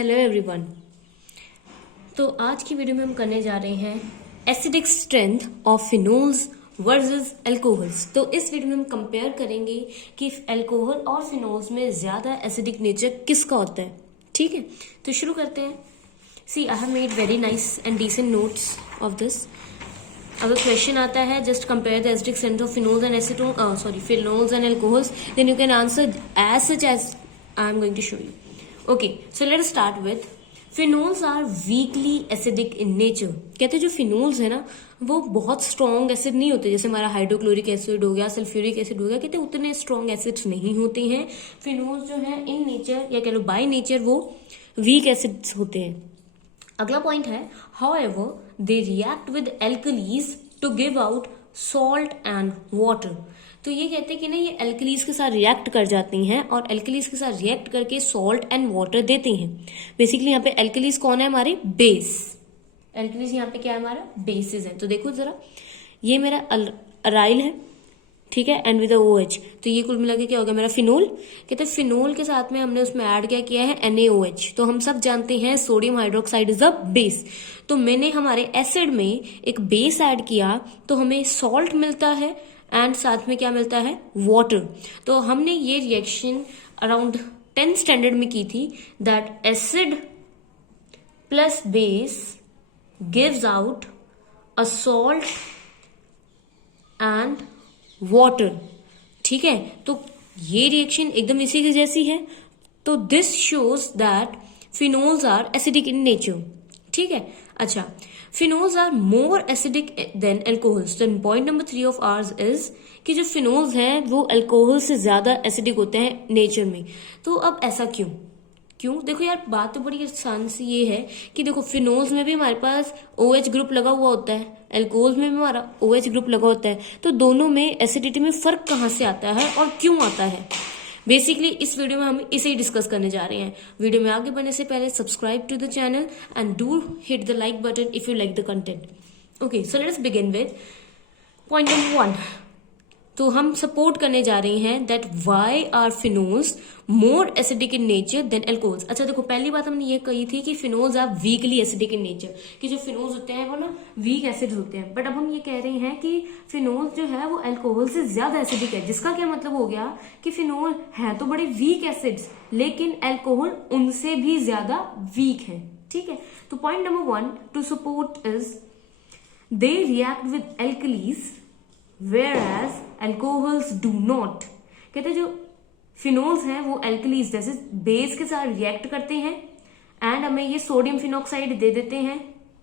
Hello everyone. तो आज की वीडियो में हम करने जा रहे हैं acidic strength of phenols versus alcohols. तो इस वीडियो में हम कंपेयर करेंगे कि अल्कोहल और फिनोल्स में ज्यादा एसिडिक नेचर किसका होता है। ठीक है, तो शुरू करते हैं। See I have made very nice and decent notes of this. अगर क्वेश्चन आता है just compare the acidic strength of phenols and phenols and alcohols, then you can answer as such as I am going to show you. Okay, so let start with phenols are weakly acidic in nature. कहते हैं जो phenols है ना वो बहुत strong acid नहीं होते, जैसे हमारा हाइड्रोक्लोरिक एसिड हो गया, सल्फ्यूरिक एसिड हो गया, कहते हैं उतने स्ट्रॉन्ग एसिड्स नहीं होते हैं। फिनोल्स जो है इन नेचर या कह लो बाय नेचर वो वीक एसिड्स होते हैं। अगला पॉइंट है however they react with alkalis to give out salt and water. तो ये कहते हैं कि ना ये एल्कलीज के साथ रिएक्ट कर जाती हैं और एल्कलीज के साथ रिएक्ट करके सॉल्ट एंड वाटर देती हैं। बेसिकली यहाँ पे एल्कलीज कौन है? हमारे बेस। एल्कलीज यहाँ पे क्या है? हमारा बेसिस है। तो देखो जरा, ये मेरा अराइल है, ठीक है, एंड विद OH। तो ये कुल मिला के क्या हो गया? मेरा फिनोल। कहते हैं फिनोल के साथ में हमने उसमें ऐड क्या किया है? NaOH। तो हम सब जानते हैं sodium hydroxide is a base. तो मैंने हमारे एसिड में एक बेस ऐड किया तो हमें सॉल्ट मिलता है एंड साथ में क्या मिलता है? वाटर। तो हमने ये रिएक्शन अराउंड 10th स्टैंडर्ड में की थी, that acid plus base gives out a salt and water. ठीक है, तो ये रिएक्शन एकदम इसी की जैसी है। तो this shows that phenols are acidic in nature. ठीक है, अच्छा, phenols are more acidic than alcohols. Then point number 3 of ours is कि जो फिनोल्स हैं वो अल्कोहल से ज्यादा एसिडिक होते हैं नेचर में। तो अब ऐसा क्यों? देखो यार, बात तो बड़ी आसान सी ये है कि देखो फिनोल्स में भी हमारे पास OH ग्रुप लगा हुआ होता है, अल्कोहल्स में भी हमारा OH ग्रुप लगा होता है। तो दोनों में एसिडिटी में फर्क कहाँ से आता है और क्यों आता है? बेसिकली इस वीडियो में हम इसे ही डिस्कस करने जा रहे हैं। वीडियो में आगे बढ़ने से पहले subscribe to the channel and do hit the like button if you like the content. Okay, so let's begin with point number 1। तो हम सपोर्ट करने जा रहे हैं that why are phenols more acidic in nature than alcohols. अच्छा देखो, पहली बात हमने ये कही थी कि phenols are weakly acidic in nature, कि जो फिनोल्स होते हैं वो ना वीक एसिड होते हैं। बट अब हम ये कह रहे हैं कि फिनोल्स जो है वो अल्कोहल से ज्यादा एसिडिक है, जिसका क्या मतलब हो गया कि फिनोल है तो बड़े वीक एसिड्स लेकिन अल्कोहल उनसे भी ज्यादा वीक है। ठीक है, तो point number 1 to support is they react with alkalis whereas alcohols do not। कहते हैं जो फिनोल्स हैं वो एल्कलीज जैसे बेस के साथ रिएक्ट करते हैं एंड हमें ये सोडियम फिनॉक्साइड दे देते हैं।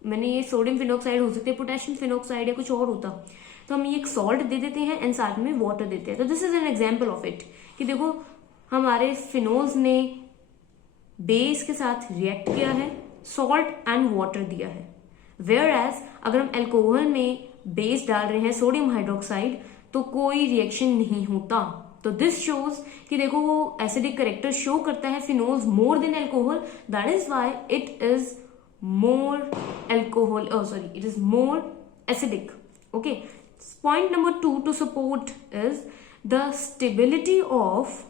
मैंने ये सोडियम फिनॉक्साइड हो सकते हैं, पोटेशियम फिनॉक्साइड या कुछ और होता, तो हम ये एक सॉल्ट दे देते हैं एंड साथ में वाटर देते हैं। तो this is an example of it कि देखो हमारे फिनोल्स ने बेस के साथ रिएक्ट किया है, सॉल्ट एंड वाटर दिया है। वेयर एज अगर हम अल्कोहल में बेस डाल रहे हैं सोडियम हाइड्रोक्साइड तो कोई रिएक्शन नहीं होता। तो दिस शोज कि देखो वो एसिडिक करेक्टर शो करता है phenols more than alcohol, that is why it is more alcohol it is more acidic. Okay, point number 2 to support is the stability of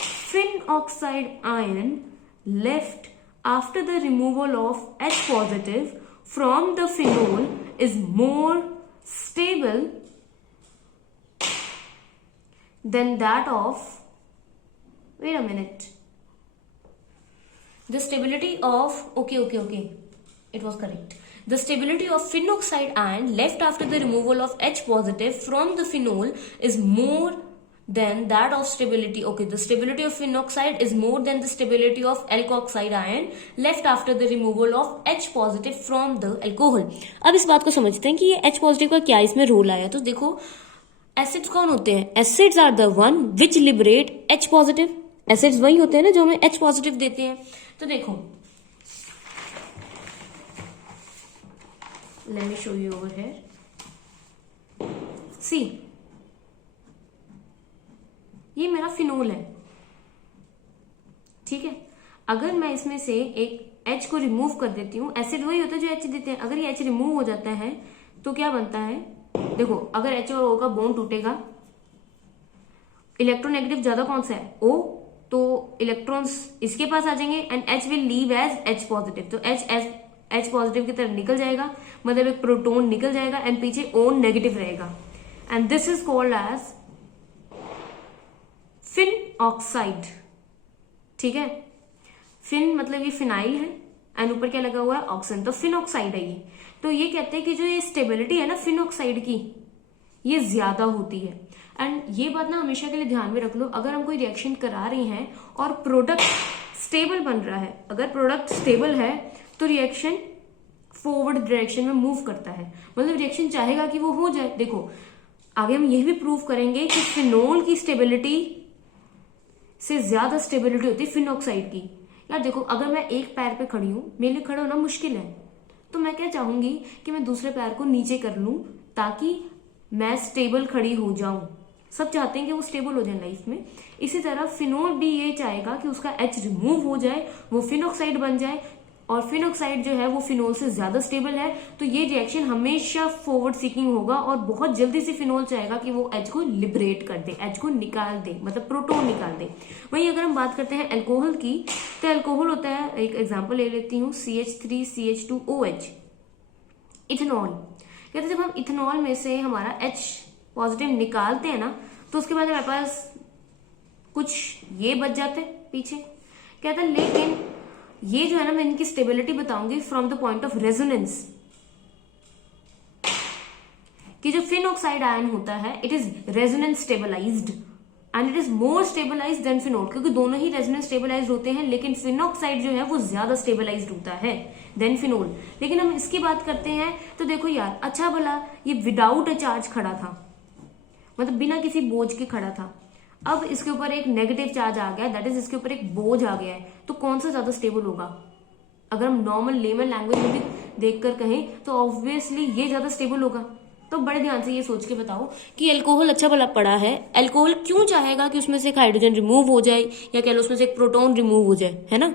phenoxide ion left after the removal of H positive from the phenol is more stable than that of, wait a minute, the stability of, okay, it was correct. The stability of fin oxide ion left after the removal of H positive from the phenol is more than that of stability, okay, the stability of fin oxide is more than the stability of alkoxide ion left after the removal of H positive from the alcohol। अब इस बात को समझते हैं कि ये H positive का क्या इसमें रोल आया। तो देखो एसिड्स कौन होते हैं? Acids are the one which liberate H positive। Acids वही होते हैं ना जो हमें H positive देते हैं। तो देखो, let me show you over here, see, ये मेरा फिनोल है, ठीक है। अगर मैं इसमें से एक H को रिमूव कर देती हूँ, एसिड वही होता है जो H देते हैं, अगर ये H रिमूव हो जाता है तो क्या बनता है? देखो अगर H और O का बॉन्ड टूटेगा, इलेक्ट्रोनेगेटिव ज्यादा कौन सा है? O, तो इलेक्ट्रॉन्स इसके पास आ जाएंगे and H will leave as H positive, तो H पॉजिटिव की तरफ निकल जाएगा, मतलब एक प्रोटॉन निकल जाएगा एंड पीछे O नेगेटिव रहेगा and this is called as phenoxide. ठीक है, फिन मतलब ये फिनाइल है एंड ऊपर क्या लगा हुआ है, ऑक्सीजन, तो फिन ऑक्साइड है ये। तो ये कहते हैं कि जो ये स्टेबिलिटी है ना फिन ऑक्साइड की, ये ज्यादा होती है। एंड ये बात ना हमेशा के लिए ध्यान में रख लो, अगर हम कोई रिएक्शन करा रहे हैं और प्रोडक्ट स्टेबल बन रहा है, अगर प्रोडक्ट स्टेबल है तो रिएक्शन फॉरवर्ड डायरेक्शन में मूव करता है, मतलब रिएक्शन चाहेगा कि वो हो जाए। देखो आगे हम यह भी प्रूव करेंगे कि फिनोल की स्टेबिलिटी से ज्यादा स्टेबिलिटी होती है फिन ऑक्साइड की। यार देखो, अगर मैं एक पैर पे खड़ी हूं, मेरे लिए खड़ा होना मुश्किल है, तो मैं क्या चाहूंगी कि मैं दूसरे पैर को नीचे कर लूं ताकि मैं स्टेबल खड़ी हो जाऊं। सब चाहते हैं कि वो स्टेबल हो जाए लाइफ में। इसी तरह फिनोल भी ये चाहेगा कि उसका H रिमूव हो जाए, वो फिनॉक्साइड बन जाए, और फिनॉक्साइड जो है वो फिनोल से ज्यादा स्टेबल है, तो ये रिएक्शन हमेशा फॉरवर्ड सीकिंग होगा और बहुत जल्दी से फिनोल चाहेगा कि वो H को लिबरेट कर दे, H को निकाल दे, मतलब प्रोटॉन निकाल दे। वहीं अगर हम बात करते हैं अल्कोहल की, तो अल्कोहल होता है, एक एग्जांपल ले लेती हूँ, CH3CH2OH, इथेनॉल। कहते जब हम इथेनॉल में से हमारा H पॉजिटिव निकालते हैं ना, तो उसके बाद हमारे पास कुछ ये बच जाते पीछे। कहता है लेकिन ये जो है ना, मैं इनकी स्टेबिलिटी बताऊंगी from the point of resonance, कि जो फिन ऑक्साइड आयन होता है it is resonance stabilized and it is more stabilized than phenol, क्योंकि दोनों ही रेजोनेंस स्टेबलाइज्ड होते हैं, लेकिन फिनॉक्साइड जो है वो ज्यादा स्टेबलाइज्ड होता है देन फिनोल। लेकिन हम इसकी बात करते हैं तो देखो यार, अच्छा भला ये विदाउट अ चार्ज खड़ा था, मतलब बिना किसी बोझ के खड़ा था। अब इसके ऊपर एक नेगेटिव चार्ज आ गया, दैट इज इसके ऊपर एक बोझ आ गया है, तो कौन सा ज्यादा स्टेबल होगा? अगर हम नॉर्मल लेमन लैंग्वेज में भी देखकर कहें तो ऑब्वियसली ये ज्यादा स्टेबल होगा। तो बड़े ध्यान से ये सोच के बताओ कि अल्कोहल अच्छा भला पड़ा है, अल्कोहल क्यों चाहेगा कि उसमें से एक हाइड्रोजन रिमूव हो जाए, या कह लो उसमें से एक प्रोटॉन रिमूव हो जाए, है ना?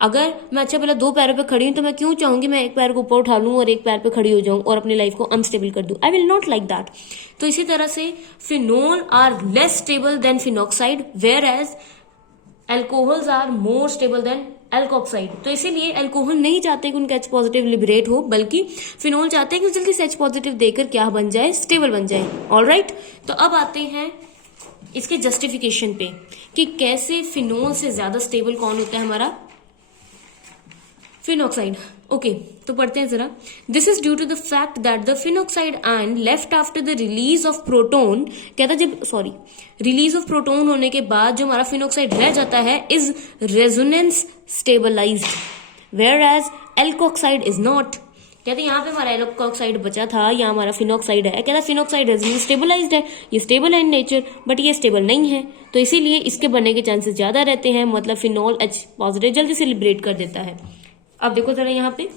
अगर मैं अच्छा भला दो पैरों पे खड़ी हूं तो मैं क्यों चाहूंगी मैं एक पैर को ऊपर उठा लूं और एक पैर पे खड़ी हो जाऊं और अपनी लाइफ को अनस्टेबल कर दूं? I will not like that. तो इसी तरह से phenol are less stable than phenoxide, whereas alcohols are more stable than alkoxide. तो इसीलिए एल्कोहल नहीं चाहते कि उनका H पॉजिटिव लिबरेट हो, बल्कि फिनोल चाहते हैं कि जल्दी से H पॉजिटिव देकर क्या बन जाए, स्टेबल बन जाए। ऑलराइट, तो अब आते हैं इसके जस्टिफिकेशन पे कि कैसे फिनोल से ज्यादा स्टेबल कौन होता है, हमारा फिनॉक्साइड। ओके, तो पढ़ते हैं जरा। This is due to the fact that the phenoxide ion left after the release of proton, कहता जब रिलीज ऑफ प्रोटोन होने के बाद जो हमारा फिनॉक्साइड रह जाता है is resonance stabilized, whereas alkoxide is not. कहते यहाँ पे हमारा एल्कोक्साइड बचा था, या हमारा फिनॉक्साइड है, कहता फिनॉक्साइड रेजोनेंस स्टेबलाइज्ड है, ये स्टेबल है इन नेचर, बट ये स्टेबल नहीं है, तो इसीलिए इसके बनने के चांसेस ज्यादा रहते हैं, मतलब फिनॉल H पॉजिटिव जल्दी से लिबरेट कर देता है। अब देखो जरा यहाँ पे,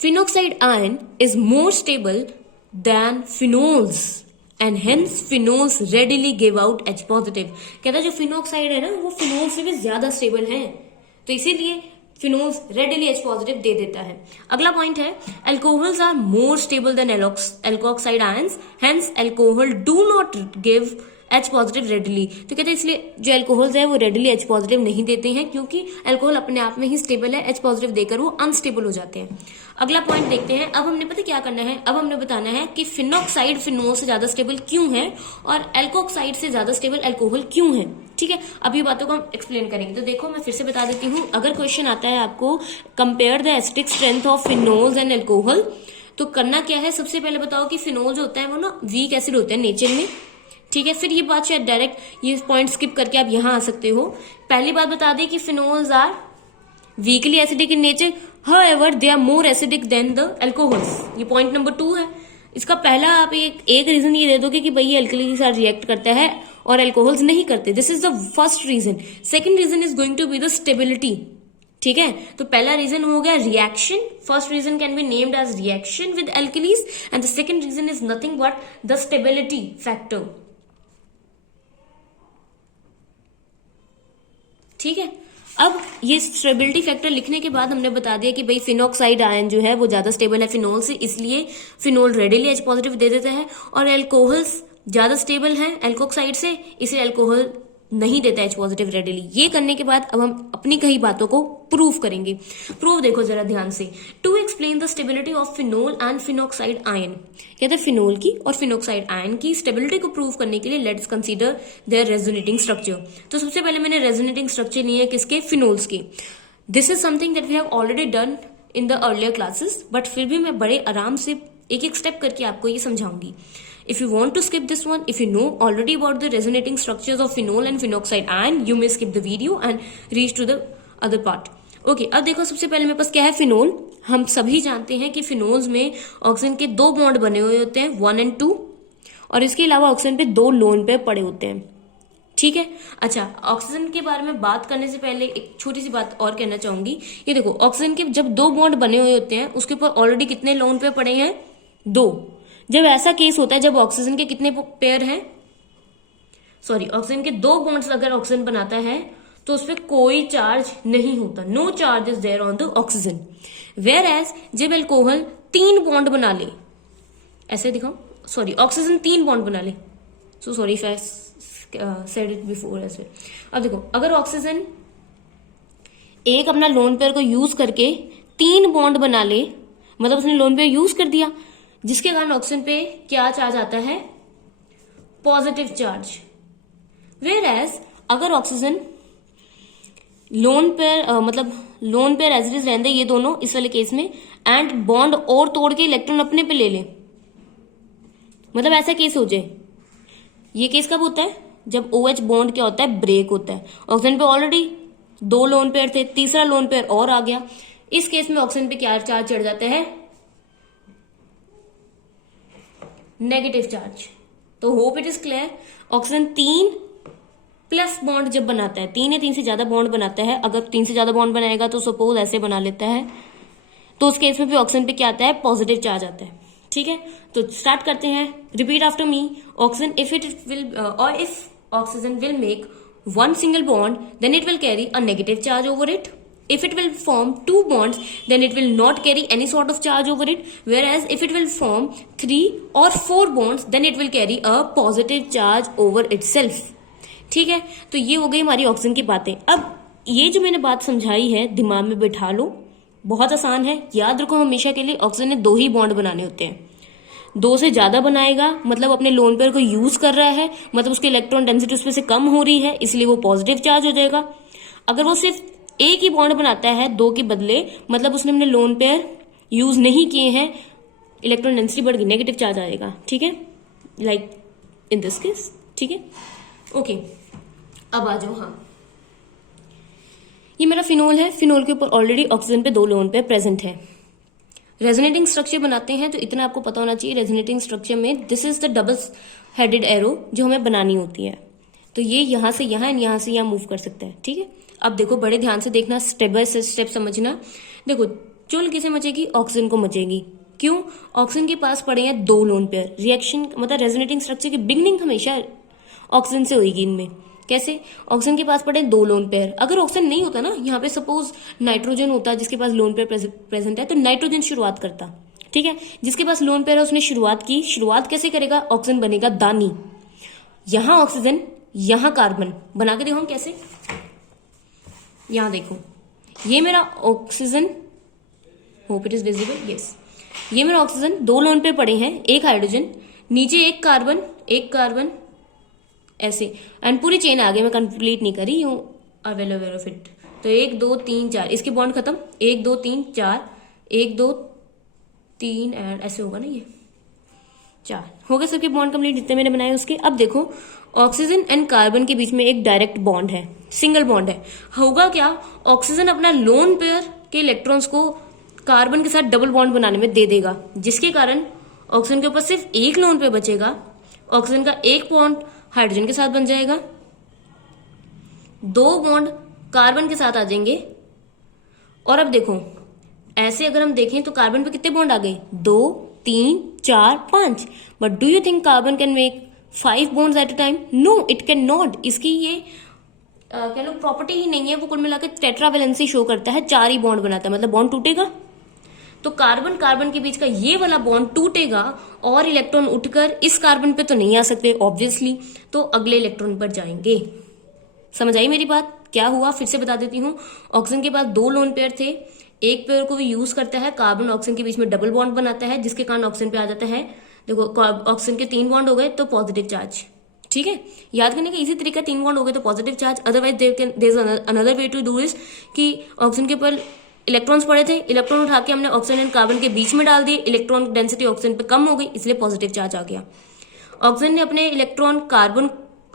phenoxide ion is more stable then phenols and hence phenols readily give out H positive. कहता है जो फिनॉक्साइड है ना वो फिनोल से भी ज्यादा स्टेबल है, तो इसीलिए फिनोल्स रेडिली H पॉजिटिव दे देता है। अगला पॉइंट है, alcohols are more stable than alkoxide ions, hence alcohol do not give H positive readily. तो कहते हैं इसलिए जो अल्कोहल्स है वो रेडिली H पॉजिटिव नहीं देते हैं, क्योंकि अल्कोहल अपने आप में ही स्टेबल है, H पॉजिटिव देकर वो अनस्टेबल हो जाते हैं। अगला पॉइंट देखते हैं। अब हमने पता क्या करना है, अब हमने बताना है कि फिनॉक्साइड फिनोल से ज्यादा स्टेबल क्यों है और एल्कोक्साइड से ज्यादा स्टेबल अल्कोहल क्यों है। ठीक है, अब ये बातों को हम एक्सप्लेन करेंगे। तो देखो मैं फिर से बता देती हूँ, अगर क्वेश्चन आता है आपको compare the acidic strength of phenols and alcohol, तो करना क्या है, सबसे पहले बताओ कि फिनोल जो होता है वो ना वीक एसिड होता है नेचर में। ठीक है, फिर ये बात शायद डायरेक्ट ये पॉइंट स्किप करके आप यहां आ सकते हो। पहली बात बता दें कि phenols are weakly acidic in nature, however they are more acidic than the alcohols. ये पॉइंट नंबर 2 है। इसका पहला आप एक रीजन ये दे दोगे कि भाई ये अल्कली के साथ रिएक्ट करता है और अल्कोहल्स नहीं करते, this is the first reason. Second reason is going to be the stability. ठीक है, तो पहला रीजन हो गया reaction, first reason can be named as reaction with alkalies and the second reason is nothing but the stability factor. ठीक है, अब ये स्टेबिलिटी फैक्टर लिखने के बाद हमने बता दिया कि भाई फिनॉक्साइड आयन जो है वो ज्यादा स्टेबल है फिनोल से, इसलिए फिनोल रेडिली H पॉजिटिव दे देता है, और अल्कोहल्स ज्यादा स्टेबल है एल्कोक्साइड से, इसलिए अल्कोहल नहीं देता H पॉजिटिव रेडिली। ये करने के बाद अब हम अपनी कही बातों को प्रूव करेंगे। प्रूव देखो जरा ध्यान से। To explain the stability of phenol and phenoxide ion, कहते हैं फिनोल की और फिनोक्साइड आयन की स्टेबिलिटी को प्रूव करने के लिए let's consider their resonating structure. तो सबसे पहले मैंने रेजोनेटिंग स्ट्रक्चर लिए किसके, फिनोल्स के। This is something that we have already done in the earlier classes, but फिर भी मैं बड़े आराम से एक एक स्टेप करके आपको ये समझाऊंगी। If you want to skip this one, if you know already about the resonating structures of phenol and phenoxide ion, you may skip the video and reach to the other part. Okay, अब देखो सबसे पहले मेरे पास क्या है, phenol. हम सभी जानते हैं कि फिनोल्स में ऑक्सीजन के 2 बॉन्ड बने हुए होते हैं, 1 और 2, और इसके अलावा ऑक्सीजन पे 2 लोन पेयर पड़े होते हैं। ठीक है। अच्छा, ऑक्सीजन के बारे में बात करने से पहले एक छोटी सी बात और कहना चाहूंगी। ये देखो, ऑक्सीजन के जब 2 बॉन्ड बने हुए होते हैं उसके ऊपर ऑलरेडी कितने लोन पेयर पड़े हैं, 2। जब ऐसा केस होता है जब ऑक्सीजन के कितने पेयर हैं, सॉरी, ऑक्सीजन के 2 बॉन्ड्स अगर ऑक्सीजन बनाता है तो उस पर कोई चार्ज नहीं होता, no charge is there on the oxygen. Whereas जब एल्कोहल 3 बॉन्ड बना ले, ऐसे दिखाओ, सॉरी, ऑक्सीजन 3 बॉन्ड बना ले, so sorry if I said it before as well. अब देखो, अगर ऑक्सीजन एक अपना लोन पेयर को यूज करके 3 बॉन्ड बना ले, मतलब उसने लोन पेयर यूज कर दिया, जिसके कारण ऑक्सीजन पे क्या चार्ज आता है, पॉजिटिव चार्ज। वेयर एज अगर ऑक्सीजन लोन पेयर मतलब lone pair as it is रहने दे, ये दोनों इस वाले केस में, एंड बॉन्ड और तोड़ के इलेक्ट्रॉन अपने पे ले ले, मतलब ऐसा केस हो जाए। ये केस कब होता है, जब OH बॉन्ड क्या होता है, ब्रेक होता है। ऑक्सीजन पे ऑलरेडी 2 लोन पेयर थे, तीसरा लोन पेयर और आ गया, इस केस में ऑक्सीजन पे क्या चार्ज चढ़ जाता है, नेगेटिव चार्ज। तो hope it is clear. Oxygen 3 plus bond जब बनाता है, 3 या 3 से ज्यादा बॉन्ड बनाता है, अगर 3 से ज्यादा बॉन्ड बनाएगा तो सपोज ऐसे बना लेता है, तो उस केस में भी ऑक्सीजन पे क्या आता है, पॉजिटिव चार्ज आता है। ठीक है, तो स्टार्ट करते हैं। Repeat after me. Oxygen if it will और if oxygen will make 1 single bond, then it will carry a negative charge over it. If it will form 2 bonds, then it will not carry any sort of charge over it. Whereas if it will form 3 or 4 bonds, then it will carry a positive charge over itself. ठीक है, तो ये हो गई हमारी oxygen की बातें। अब ये जो मैंने बात समझाई है दिमाग में बिठा लो, बहुत आसान है, याद रखो हमेशा के लिए। ऑक्सीजन ने 2 ही बॉन्ड बनाने होते हैं, 2 से ज्यादा बनाएगा मतलब अपने लोन पेयर को यूज कर रहा है, मतलब उसकी इलेक्ट्रॉन डेंसिटी उसमें से कम हो रही है, इसलिए वो पॉजिटिव चार्ज हो जाएगा। अगर वो सिर्फ एक ही बॉन्ड बनाता है 2 के बदले, मतलब उसने अपने लोन पेयर यूज नहीं किए हैं, इलेक्ट्रॉन डेंसिटी बढ़ गई, नेगेटिव चार्ज आएगा। ठीक है, लाइक इन दिस केस। ठीक है, ओके, अब आ जाओ। हाँ, ये मेरा फिनोल है, फिनोल के ऊपर ऑलरेडी ऑक्सीजन पे 2 लोन पेयर प्रेजेंट है। रेजोनेटिंग स्ट्रक्चर बनाते हैं तो इतना आपको पता होना चाहिए, रेजोनेटिंग स्ट्रक्चर में this is the double headed arrow जो हमें बनानी होती है। तो ये यहां से यहां, यहां से यहां मूव कर सकता है। ठीक है, अब देखो बड़े ध्यान से देखना, स्टेप बाय स्टेप समझना। देखो, चुल किसे मचेगी, ऑक्सीजन को मचेगी। क्यों, ऑक्सीजन के पास पड़े हैं 2 लोन पेयर। रिएक्शन मतलब रेजोनेटिंग स्ट्रक्चर की बिगनिंग हमेशा ऑक्सीजन से होगी इनमें। कैसे, ऑक्सीजन के पास पड़े 2 लोन पेयर। अगर ऑक्सीजन नहीं होता ना, यहाँ पे सपोज नाइट्रोजन होता जिसके पास लोन पेयर प्रेजेंट है, तो नाइट्रोजन शुरुआत करता। ठीक है, जिसके पास लोन पेयर है उसने शुरुआत की। शुरुआत कैसे करेगा, ऑक्सीजन बनेगा दानी, यहां ऑक्सीजन यहां कार्बन। बना के देखो हम कैसे, यहां देखो, ये मेरा oxygen, hope it is visible, yes, ये मेरा ऑक्सीजन 2 लोन पेयर पड़े हैं, एक हाइड्रोजन, नीचे एक कार्बन ऐसे, एंड पूरी चेन आगे मैं कंप्लीट नहीं करी, यूं अवेयर ऑफ इट। तो 1 2 3 4, इसके बॉन्ड खत्म, 1 2 3 4, 1 2 3 एंड ऐसे होगा ना, ये 4 हो गए सबके बॉन्ड कंप्लीट जितने मैंने बनाए उसके। अब देखो, ऑक्सीजन एंड कार्बन के बीच में एक डायरेक्ट बॉन्ड है, सिंगल बॉन्ड है। होगा क्या, ऑक्सीजन अपना लोन पेयर के इलेक्ट्रॉन्स को कार्बन के साथ डबल बॉन्ड बनाने में दे देगा, जिसके कारण ऑक्सीजन के ऊपर सिर्फ एक लोन पेयर बचेगा। ऑक्सीजन का एक बॉन्ड हाइड्रोजन के साथ बन जाएगा, 2 बॉन्ड कार्बन के साथ आ जाएंगे। और अब देखो, ऐसे अगर हम देखें तो कार्बन पे कितने बॉन्ड आ गए, 2 3 4 5। But do you think carbon can make 5 bonds at a time? No, it can not. इसकी ये कह लो प्रॉपर्टी ही नहीं है। वो कुल मिलाकर टेट्रावेलेंसी शो करता है, 4 ही बॉन्ड बनाता है, मतलब बॉन्ड टूटेगा तो कार्बन कार्बन के बीच का ये वाला बॉन्ड टूटेगा और इलेक्ट्रॉन उठकर इस कार्बन पे तो नहीं आ सकते ऑब्वियसली, तो अगले इलेक्ट्रॉन पर जाएंगे। समझ आई मेरी बात? क्या हुआ फिर से बता देती हूँ। ऑक्सीजन के पास 2 लोन पेयर थे, एक पेयर को भी यूज करता है, कार्बन ऑक्सीजन के बीच में डबल बॉन्ड बनाता है, जिसके कारण ऑक्सीजन पे आ जाता है, देखो ऑक्सीजन के 3 बॉन्ड हो गए तो पॉजिटिव चार्ज। ठीक है, याद करने का इजी तरीका, 3 बॉन्ड हो गए तो positive charge. Otherwise there is another way to do is कि ऑक्सीजन के ऊपर इलेक्ट्रॉन्स पड़े थे, इलेक्ट्रॉन उठा के हमने ऑक्सीजन एंड कार्बन के बीच में डाल दिए, इलेक्ट्रॉन डेंसिटी ऑक्सीजन पे कम हो गई, इसलिए पॉजिटिव चार्ज आ गया। ऑक्सीजन ने अपने इलेक्ट्रॉन कार्बन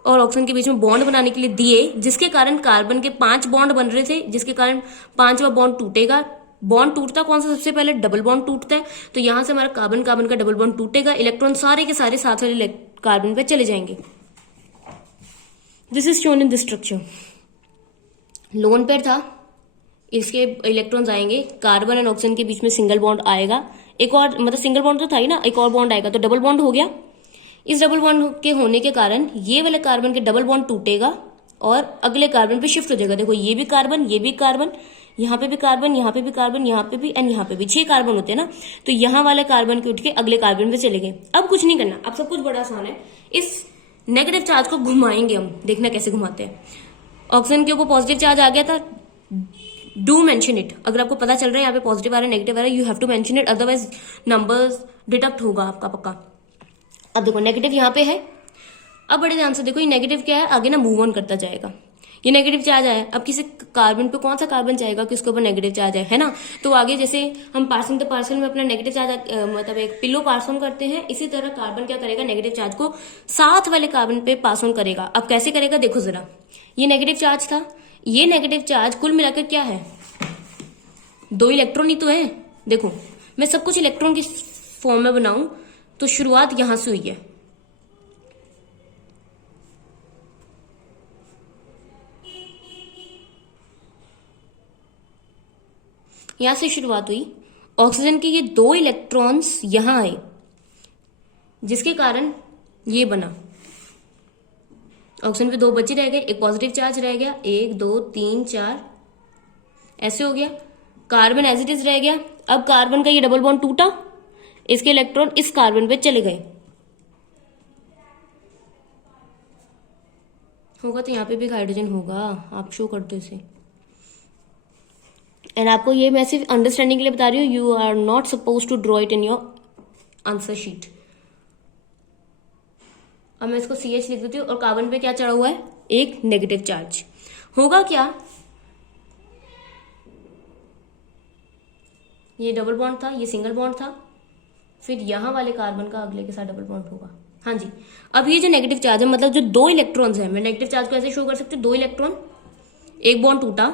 और ऑक्सीजन के बीच में बॉन्ड बनाने के लिए दिए, जिसके कारण कार्बन के 5 बॉन्ड बन रहे थे, जिसके कारण 5वां बॉन्ड टूटेगा। बॉन्ड टूटता कौन सा सबसे पहले? डबल बॉन्ड टूटता है, तो यहां से हमारा कार्बन कार्बन का डबल बॉन्ड टूटेगा, इलेक्ट्रॉन सारे के सारे साथ वाले कार्बन पे चले जाएंगे। This is shown in this structure. Lone pair था, इसके इलेक्ट्रॉन्स आएंगे, कार्बन एंड ऑक्सीजन के बीच में सिंगल बॉन्ड आएगा, एक और मतलब सिंगल बॉन्ड तो था ही ना, एक और बॉन्ड आएगा तो डबल बॉन्ड हो गया। इस डबल बॉन्ड के होने के कारण ये वाले कार्बन के डबल बॉन्ड टूटेगा और अगले कार्बन पे शिफ्ट हो जाएगा। देखो ये भी कार्बन, ये भी कार्बन, यहाँ पे भी कार्बन, यहाँ पे भी कार्बन, यहाँ पे भी एंड यहाँ पे भी 6 कार्बन होते हैं ना, तो यहाँ वाले कार्बन के उठ के अगले कार्बन पे चले गए। अब कुछ नहीं करना, अब सब कुछ बड़ा आसान है। इस नेगेटिव चार्ज को घुमाएंगे हम, देखना कैसे घुमाते हैं। ऑक्सीजन के ऊपर पॉजिटिव चार्ज आ गया था, डू मेंशन इट। अगर आपको पता चल रहा है यहाँ पे पॉजिटिव आ रहा है, नेगेटिव आ रहा है, you have to mention it, otherwise numbers deduct होगा आपका पक्का। अब देखो नेगेटिव यहाँ पे है, अब बड़े ध्यान से देखो, ये नेगेटिव क्या है, आगे ना मूव ऑन करता जाएगा। ये नेगेटिव चार्ज आया, अब किसी कार्बन पे कौन सा कार्बन जाएगा कि उसके ऊपर नेगेटिव चार्ज है ना, तो आगे जैसे हम पार्सन द पार्सल में अपना नेगेटिव चार्ज मतलब एक पिलो पास ऑन करते हैं, इसी तरह कार्बन क्या करेगा, नेगेटिव चार्ज को साथ वाले कार्बन पे पास ऑन करेगा। अब कैसे करेगा देखो जरा, ये नेगेटिव चार्ज था, ये नेगेटिव चार्ज कुल मिलाकर क्या है, 2 इलेक्ट्रॉन ही तो है। देखो मैं सब कुछ इलेक्ट्रॉन की फॉर्म में बनाऊं तो शुरुआत यहां से हुई है, यहां से शुरुआत हुई। ऑक्सीजन के ये 2 इलेक्ट्रॉन्स यहां आए, जिसके कारण ये बना। ऑक्सीजन पे 2 बचे रह गए, एक पॉजिटिव चार्ज रह गया, 1 2 3 4 ऐसे हो गया। कार्बन एज इट इज रह गया। अब कार्बन का ये डबल बॉन्ड टूटा, इसके इलेक्ट्रॉन इस कार्बन पे चले गए। होगा तो यहाँ पे भी हाइड्रोजन होगा, आप शो कर दो इसे। एंड आपको ये मैं सिर्फ अंडरस्टैंडिंग के लिए बता रही हूँ, you are not suppose to draw it in your answer sheet. अब मैं इसको CH लिख देती हूँ और कार्बन पे क्या चढ़ा हुआ है, एक नेगेटिव चार्ज। होगा क्या, ये डबल बॉन्ड था, ये सिंगल बॉन्ड था, फिर यहां वाले कार्बन का अगले के साथ डबल बॉन्ड होगा। हाँ जी, अब ये जो नेगेटिव चार्ज है, मतलब जो 2 इलेक्ट्रॉन्स है, मैं नेगेटिव चार्ज को ऐसे शो कर सकती हूँ, 2 इलेक्ट्रॉन, एक बॉन्ड टूटा,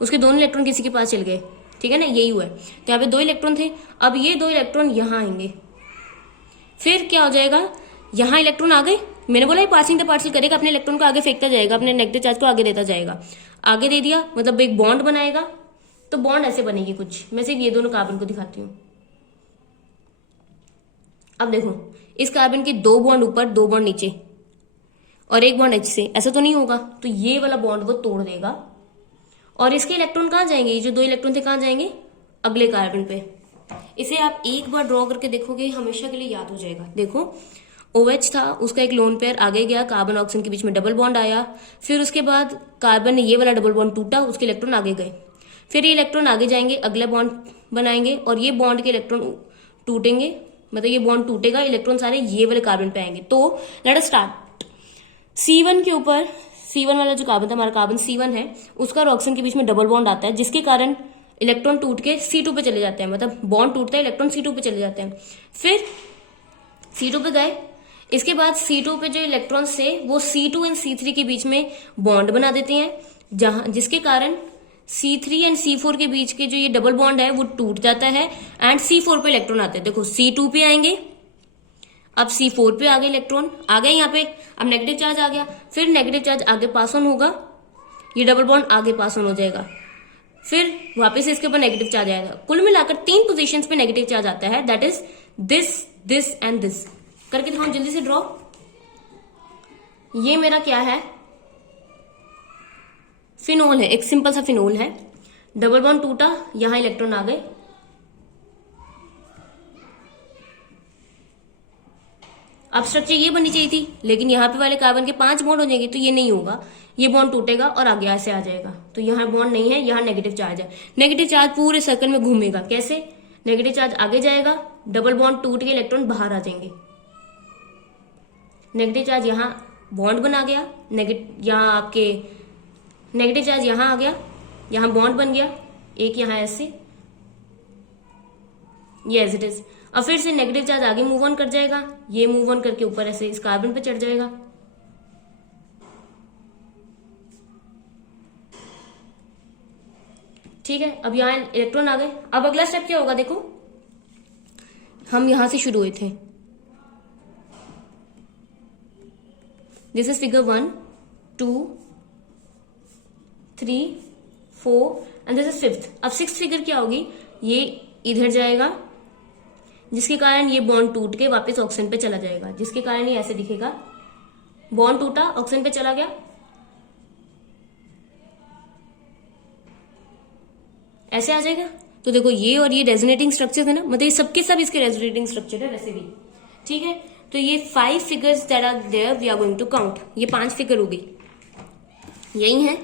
उसके दोनों इलेक्ट्रॉन किसी के पास चल गए, ठीक है ना, यही हुआ है। तो यहाँ पे 2 इलेक्ट्रॉन थे, अब ये 2 इलेक्ट्रॉन यहां आएंगे, फिर क्या हो जाएगा, यहां इलेक्ट्रॉन आ गए, मैंने बोला पासिंग द पार्सल करेगा, अपने इलेक्ट्रॉन को आगे फेंकता जाएगा, अपने नेगेटिव चार्ज को आगे देता जाएगा। आगे दे दिया मतलब एक बॉन्ड बनाएगा, तो बॉन्ड ऐसे बनेगी कुछ, मैं सिर्फ ये दोनों कार्बन को दिखाती हूँ। अब देखो इस कार्बन के 2 बॉन्ड ऊपर, 2 बॉन्ड नीचे और एक बॉन्ड H से, ऐसा तो नहीं होगा, तो ये वाला बॉन्ड वो तोड़ देगा और इसके इलेक्ट्रॉन कहाँ जाएंगे, ये जो 2 इलेक्ट्रॉन थे कहाँ जाएंगे, अगले कार्बन पे। इसे आप एक बार ड्रॉ करके देखोगे, हमेशा के लिए याद हो जाएगा। देखो OH था, उसका एक लोन पेयर आगे गया, कार्बन ऑक्सीजन के बीच में डबल बॉन्ड आया, फिर उसके बाद कार्बन ने ये वाला डबल बॉन्ड टूटा, उसके इलेक्ट्रॉन आगे गए, फिर ये इलेक्ट्रॉन आगे जाएंगे, अगले बॉन्ड बनाएंगे और ये बॉन्ड के इलेक्ट्रॉन टूटेंगे, मतलब ये बॉन्ड टूटेगा, इलेक्ट्रॉन सारे ये वाले कार्बन पे आएंगे। तो लेट अस स्टार्ट। C1 के ऊपर, C1 वाला जो कार्बन था, हमारा कार्बन C1 है, उसका और ऑक्सीजन के बीच में डबल बॉन्ड आता है, जिसके कारण इलेक्ट्रॉन टूट के C2 पे चले जाते हैं, मतलब बॉन्ड टूटता है, इलेक्ट्रॉन C2 पे चले जाते हैं। फिर C2 पे गए, इसके बाद C2 पे जो इलेक्ट्रॉन्स थे वो C2 एंड C3 के बीच में बॉन्ड बना देते हैं, जहां जिसके कारण C3 एंड C4 के बीच के जो ये डबल बॉन्ड है वो टूट जाता है एंड C4 पे इलेक्ट्रॉन आते हैं। देखो C2 पे आएंगे, अब C4 पे आ गए इलेक्ट्रॉन, आ गए यहाँ पे, अब नेगेटिव चार्ज आ गया, फिर नेगेटिव चार्ज आगे पास ऑन होगा, ये डबल बॉन्ड आगे पास ऑन हो जाएगा, फिर वापस इसके ऊपर नेगेटिव चार्ज आएगा। कुल मिलाकर 3 पोजीशंस पे नेगेटिव चार्ज आता है, that is this, this and this. करके दिखाऊं जल्दी से ड्रॉ। ये मेरा क्या है, फिनोल है, एक सिंपल सा फिनोल है, डबल बॉन्ड टूटा, यहां इलेक्ट्रॉन आ गए, अब स्ट्रक्चर ये बननी चाहिए थी, लेकिन यहाँ पे वाले कार्बन के 5 बॉन्ड हो जाएंगे, तो ये नहीं होगा, ये बॉन्ड टूटेगा और आगे ऐसे आ जाएगा। तो यहाँ बॉन्ड नहीं है, यहाँ नेगेटिव चार्ज है। नेगेटिव चार्ज पूरे सर्कल में घूमेगा। कैसे? नेगेटिव चार्ज आगे जाएगा, डबल बॉन्ड टूट के इलेक्ट्रॉन बाहर आ जाएंगे। नेगेटिव चार्ज यहाँ बॉन्ड बना गया, यहाँ आपके नेगेटिव चार्ज यहाँ आ गया, यहाँ बॉन्ड बन गया, एक यहाँ ऐसे, ये एज इट इज। अब फिर से नेगेटिव चार्ज आगे मूव ऑन कर जाएगा, ये मूव ऑन करके ऊपर ऐसे इस कार्बन पे चढ़ जाएगा। ठीक है, अब यहाँ इलेक्ट्रॉन आ गए। अब अगला स्टेप क्या होगा? देखो, हम यहां से शुरू हुए थे। This is figure 1, 2, 3, 4 and this is 5th। अब 6th फिगर क्या होगी? ये इधर जाएगा, जिसके कारण ये बॉन्ड टूट के वापस ऑक्सीजन पे चला जाएगा, जिसके कारण ये ऐसे दिखेगा, बॉन्ड टूटा, ऑक्सीजन पे चला गया, ऐसे आ जाएगा। तो देखो, ये और ये रेजोनेटिंग स्ट्रक्चर है ना, मतलब ये सबके सब इसके रेजोनेटिंग स्ट्रक्चर है वैसे भी। ठीक है, तो ये 5 figures that are there we are going to count. ये 5 फिगर हो गई, यही है।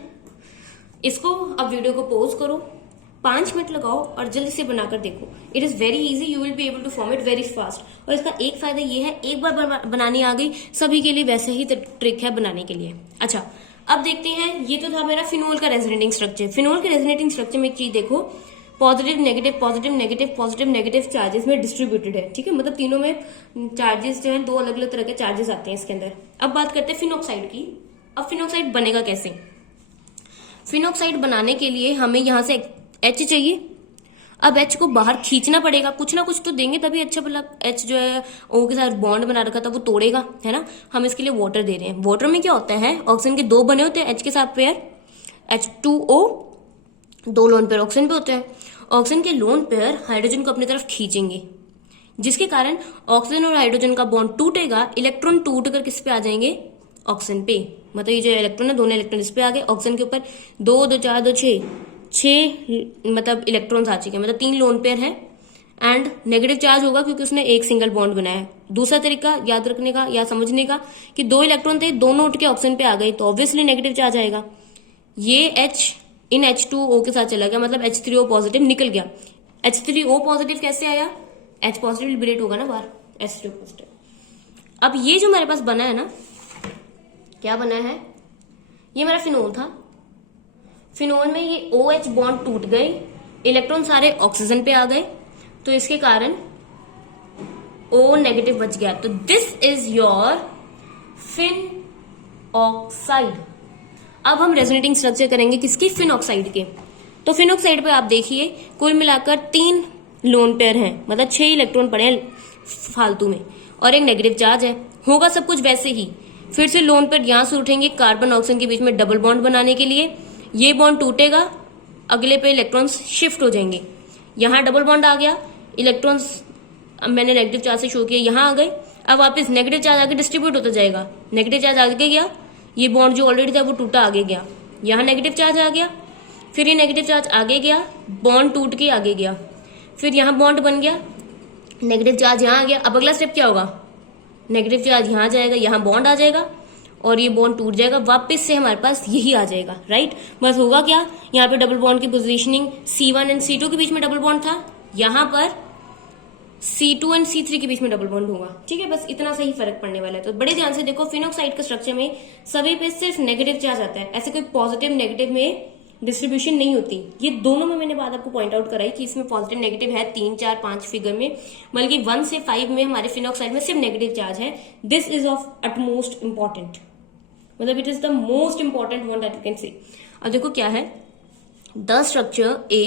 इसको अब वीडियो को पॉज करो, 5 मिनट लगाओ और जल्दी से बनाकर देखो। It is very easy, you will be able to form it very fast. और इसका एक फायदा ये है, एक बार बनानी आ गई, सभी के लिए वैसे ही ट्रिक है बनाने के लिए। अच्छा, अब देखते हैं, ये तो था मेरा फिनोल का रेजोनेटिंग स्ट्रक्चर। फिनोल के रेजोनेटिंग स्ट्रक्चर में एक चीज देखो, positive negative positive negative positive negative charges में डिस्ट्रीब्यूटेड है। ठीक है, मतलब तीनों में चार्जेस जो है, 2 अलग अलग तरह के चार्जेस आते हैं इसके अंदर। अब बात करते हैं फिनोक्साइड की। अब फिनोक्साइड बनेगा कैसे? फिनोक्साइड बनाने के लिए हमें यहां से H चाहिए। अब H को बाहर खींचना पड़ेगा, कुछ ना कुछ तो देंगे तभी अच्छा, मतलब H जो है O के साथ बॉन्ड बना रखा था वो तोड़ेगा, है ना। हम इसके लिए वाटर दे रहे हैं। वाटर में क्या होता है, ऑक्सीजन के 2 बने होते हैं H के साथ pair, H2O, 2 lone pair oxygen पे होते हैं। ऑक्सीजन के लोन पेयर हाइड्रोजन को अपनी तरफ खींचेंगे, जिसके कारण ऑक्सीजन और हाइड्रोजन का बॉन्ड टूटेगा, इलेक्ट्रॉन टूट कर किस पे आ जाएंगे? ऑक्सीजन पे। मतलब ये जो इलेक्ट्रॉन है, दोनों इलेक्ट्रॉन इस पे आ गए, ऑक्सीजन के ऊपर 2 2 4 2 6 मतलब इलेक्ट्रॉन्स आ चुके हैं, मतलब 3 लोन पेयर है। एंड नेगेटिव चार्ज होगा क्योंकि उसने एक सिंगल बॉन्ड बनाया है। दूसरा तरीका याद रखने का या समझने का कि 2 इलेक्ट्रॉन थे, दोनों उठ के ऑक्सीजन पे आ गए, तो ऑब्वियसली नेगेटिव चार्ज आएगा। ये H इन H2O के साथ चला गया, मतलब H3O पॉजिटिव निकल गया। H3O पॉजिटिव कैसे आया? H पॉजिटिव लिबरेट होगा ना बाहर, H3O पॉजिटिव। अब ये जो मेरे पास बना है ना, क्या बना है? ये मेरा फिनोल था। फिनोल में ये OH बॉन्ड टूट गए, इलेक्ट्रॉन सारे ऑक्सीजन पे आ गए, तो इसके कारण O नेगेटिव बच गया। तो this is your phenoxide. अब हम रेजोनेटिंग स्ट्रक्चर करेंगे किसकी? फिन ऑक्साइड के। तो फिन ऑक्साइड पे आप देखिए, कुल मिलाकर 3 लोन पेयर हैं, मतलब 6 इलेक्ट्रॉन पड़े हैं फालतू में, और एक नेगेटिव चार्ज है। होगा सब कुछ वैसे ही। फिर से लोन पेयर यहां से उठेंगे कार्बन ऑक्सीजन के बीच में डबल बॉन्ड बनाने के लिए। ये बॉन्ड टूटेगा, अगले पे इलेक्ट्रॉन्स शिफ्ट हो जाएंगे। यहाँ डबल बॉन्ड आ गया, इलेक्ट्रॉन्स मैंने नेगेटिव चार्ज से शो किया, यहाँ आ गए। अब वापस नेगेटिव चार्ज आगे डिस्ट्रीब्यूट होता जाएगा। नेगेटिव चार्ज आगे गया, ये बॉन्ड जो ऑलरेडी था वो टूटा आगे गया, यहाँ नेगेटिव चार्ज आ गया, फिर ये नेगेटिव चार्ज आगे गया, बॉन्ड टूट के आगे गया, फिर यहाँ बॉन्ड बन गया, नेगेटिव चार्ज यहाँ आ गया। अब अगला स्टेप क्या होगा? नेगेटिव चार्ज यहाँ जाएगा, यहाँ बॉन्ड आ जाएगा और ये बॉन्ड टूट जाएगा, वापस से हमारे पास यही आ जाएगा, राइट। बस होगा क्या, यहाँ पे डबल बॉन्ड की पोजीशनिंग C1 एंड C2 के बीच में डबल बॉन्ड था, यहाँ पर C2 एंड C3 के बीच में डबल बॉन्ड होगा। ठीक है, बस इतना सा ही फर्क पड़ने वाला है। तो बड़े ध्यान से देखो, फिनॉक्साइड के स्ट्रक्चर में सभी पे सिर्फ नेगेटिव चार्ज आता है, ऐसे कोई पॉजिटिव नेगेटिव में डिस्ट्रीब्यूशन नहीं होती। ये दोनों में मैंने बात आपको पॉइंट आउट कराई कि इसमें पॉजिटिव नेगेटिव है 3 4 5 फिगर में, बल्कि 1 से 5 में हमारे फिनॉक्साइड में सिर्फ नेगेटिव चार्ज है। This is of utmost important, मतलब it is the most important one that you can see. अब देखो क्या है, the structure A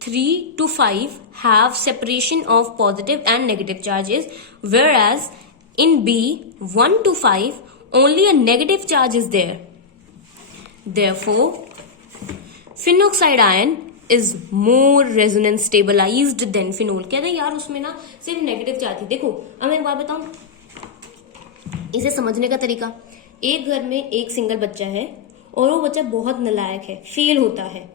3 to 5 have separation of positive and negative charges, whereas in B 1 to 5 only a negative charge is there. Therefore, phenoxide ion is more resonance stabilized than phenol. कहते हैं यार उसमें ना सिर्फ नेगेटिव चार्ज थी। देखो अब मैं एक बात बताऊं, इसे समझने का तरीका, एक घर में एक सिंगल बच्चा है और वो बच्चा बहुत नालायक है, फेल होता है।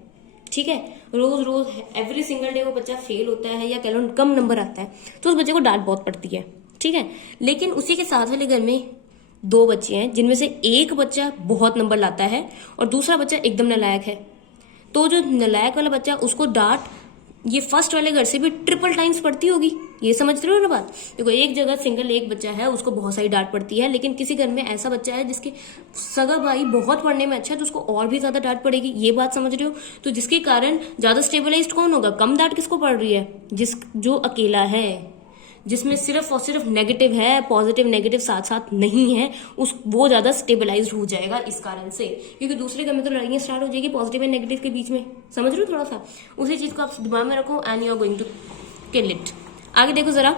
ठीक है, रोज रोज एवरी सिंगल डे वो बच्चा फेल होता है या कह लो कम नंबर आता है, तो उस बच्चे को डांट बहुत पड़ती है। ठीक है। लेकिन उसी के साथ वाले घर में दो बच्चे हैं जिनमें से एक बच्चा बहुत नंबर लाता है और दूसरा बच्चा एकदम नालायक है। तो जो नालायक वाला बच्चा उसको डांट ये फर्स्ट वाले घर से भी ट्रिपल टाइम्स पड़ती होगी। ये समझ रहे हो ना बात? देखो, एक जगह सिंगल एक बच्चा है उसको बहुत सारी डांट पड़ती है, लेकिन किसी घर में ऐसा बच्चा है जिसके सगा भाई बहुत पढ़ने में अच्छा है तो उसको और भी ज्यादा डांट पड़ेगी। ये बात समझ रहे हो? तो जिसके कारण ज्यादा स्टेबलाइज्ड कौन होगा? कम डांट किसको पड़ रही है? जो अकेला है, जिसमें सिर्फ और सिर्फ नेगेटिव है, पॉजिटिव नेगेटिव साथ साथ नहीं है, वो ज्यादा स्टेबलाइज्ड हो जाएगा इस कारण से। क्योंकि दूसरे घर में तो लड़ाइयां स्टार्ट हो जाएगी पॉजिटिव एंड नेगेटिव के बीच में। समझ रहे हो थोड़ा सा? उसी चीज को आप दिमाग में रखो and you are going to kill it. आगे देखो जरा।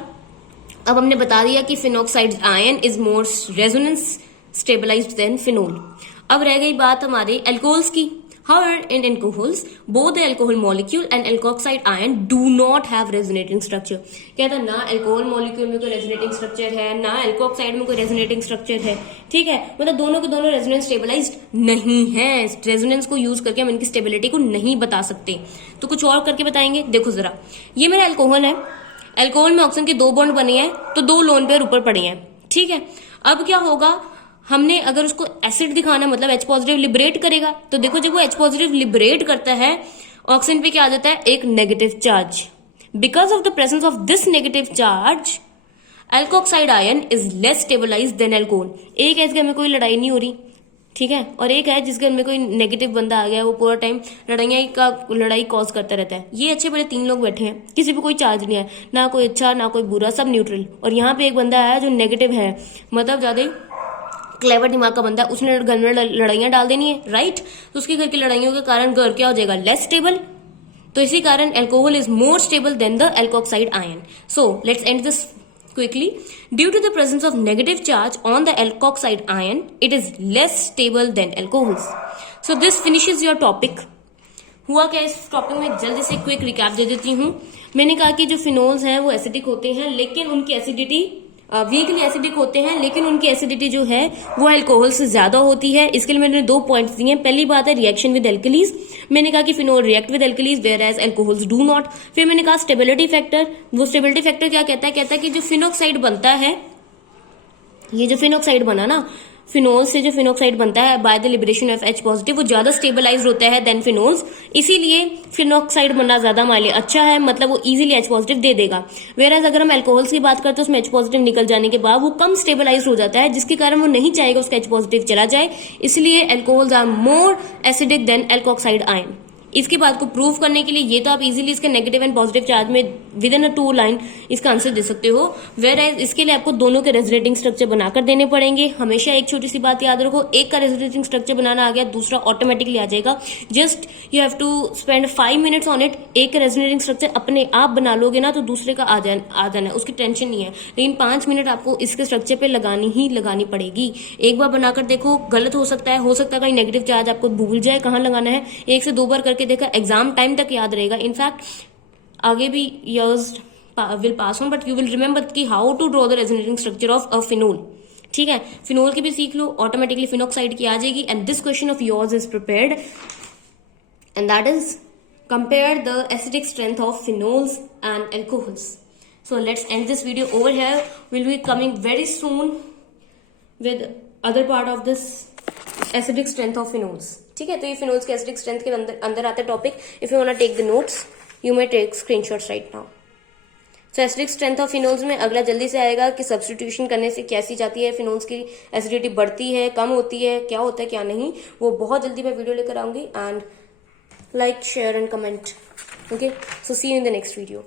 अब हमने बता दिया कि phenoxide ion is more resonance stabilized than phenol. अब रह गई बात हमारे एल्कोहल्स की। However, in alcohols, both the alcohol molecule and alkoxide ion do not have resonating structure. कहता ना alcohol molecule में कोई resonating structure है, ना alkoxide में कोई resonating structure है। ठीक है, मतलब दोनों के दोनों resonance stabilized नहीं है। resonance को यूज करके हम इनकी stability को नहीं बता सकते। तो कुछ और करके बताएंगे। देखो जरा, ये मेरा alcohol है। alcohol में ऑक्सीजन के दो बॉन्ड बने हैं तो दो लोन पेयर ऊपर पड़े हैं। ठीक है, अब क्या होगा? हमने अगर उसको एसिड दिखाना मतलब H पॉजिटिव लिबरेट करेगा, तो देखो जब वो H पॉजिटिव लिबरेट करता है ऑक्सीजन पे क्या आ जाता है? एक negative charge. Because of the presence of this negative charge alkoxide ion is less stabilized than alcohol. एक है इसके में कोई लड़ाई नहीं हो रही, ठीक है, और एक है जिसके में कोई नेगेटिव बंदा आ गया, वो पूरा टाइम लड़ाई कॉज करता रहता है। ये अच्छे बड़े तीन लोग बैठे हैं, किसी पे कोई चार्ज नहीं है, ना कोई अच्छा ना कोई बुरा, सब न्यूट्रल। और यहाँ पे एक बंदा है जो नेगेटिव है, मतलब ज्यादा क्लेवर दिमाग का बंदा, उसने घर में लड़ाइयां डाल देनी है, राइट? तो उसके घर की लड़ाइयों के कारण घर क्या हो जाएगा? Less stable. तो इसी कारण alcohol is more stable than the alkoxide ion. So let's end this quickly. Due to the presence of negative charge on the alkoxide ion it is less stable than alcohols. So this finishes your topic. हुआ क्या इस topic में? जल्दी से quick recap दे देती हूँ। मैंने कहा कि जो फिनोल्स हैं वो एसिडिक होते हैं, लेकिन उनकी एसिडिटी वीकली एसिडिक होते हैं, लेकिन उनकी एसिडिटी जो है वो अल्कोहल से ज्यादा होती है। इसके लिए मैंने दो पॉइंट्स दिए हैं। पहली बात है रिएक्शन विद एल्कलीज। मैंने कहा कि phenol react with alkalies whereas alcohols do not. फिर मैंने कहा स्टेबिलिटी फैक्टर। वो स्टेबिलिटी फैक्टर क्या कहता है? कहता है कि जो फिनॉक्साइड बनता है, ये जो फिनॉक्साइड बना ना, फिनोल से जो फिनॉक्साइड बनता है by the liberation of H positive, वो ज्यादा स्टेबलाइज होता है देन फिनोल्स। इसीलिए फिनॉक्साइड बनना ज्यादा हमारे लिए अच्छा है, मतलब वो इजीली H पॉजिटिव दे देगा। वेयर अगर हम अल्कोहल्स की बात करते हैं उसमें H पॉजिटिव निकल जाने के बाद वो कम स्टेबलाइज हो जाता है, जिसके कारण वो नहीं चाहेगा उसका H पॉजिटिव चला जाए। इसलिए alcohols are more acidic than alkoxide ion. इसकी बात को प्रूव करने के लिए ये तो आप इजीली इसके नेगेटिव एंड पॉजिटिव चार्ज में विद इन अ 2 लाइन इसका आंसर दे सकते हो। वेयर एज इसके लिए आपको दोनों के रेजोनेटिंग स्ट्रक्चर बनाकर देने पड़ेंगे। हमेशा एक छोटी सी बात याद रखो, एक का रेजोनेटिंग स्ट्रक्चर बनाना आ गया, दूसरा ऑटोमेटिकली आ जाएगा। Just you have to spend 5 minutes on it. एक का रेजोनेटिंग स्ट्रक्चर अपने आप बना लोगे ना तो दूसरे का आ जाना है, उसकी टेंशन नहीं है। लेकिन 5 मिनट आपको इसके स्ट्रक्चर पे लगानी पड़ेगी। एक बार बनाकर देखो, गलत हो सकता है कहीं नेगेटिव चार्ज आपको भूल जाए कहाँ लगाना है। 1 से 2 बार करके देखा, एग्जाम टाइम तक याद रहेगा। इनफैक्ट आगे भी years will pass on, but you will remember कि how to draw the resonating structure of a phenol। ठीक है, फिनोल की भी सीख लो, ऑटोमेटिकली फिनॉक्साइड की आ जाएगी। And this question of yours is prepared and that is compare the acidic strength of phenols and alcohols. So let's end this video over here. Will be coming very soon with other part of this acidic strength of phenols. ठीक है, तो ये phenols के acidic strength के अंदर आता है topic. If you want to take the notes you may take screenshots right now. So acidic strength of phenols में अगला जल्दी से आएगा कि सब्स्टिट्यूशन करने से कैसी जाती है, फिनोल्स की एसिडिटी बढ़ती है, कम होती है, क्या होता है क्या नहीं, वो बहुत जल्दी मैं वीडियो लेकर आऊंगी। And like, share and comment. Okay, so see you in the next video.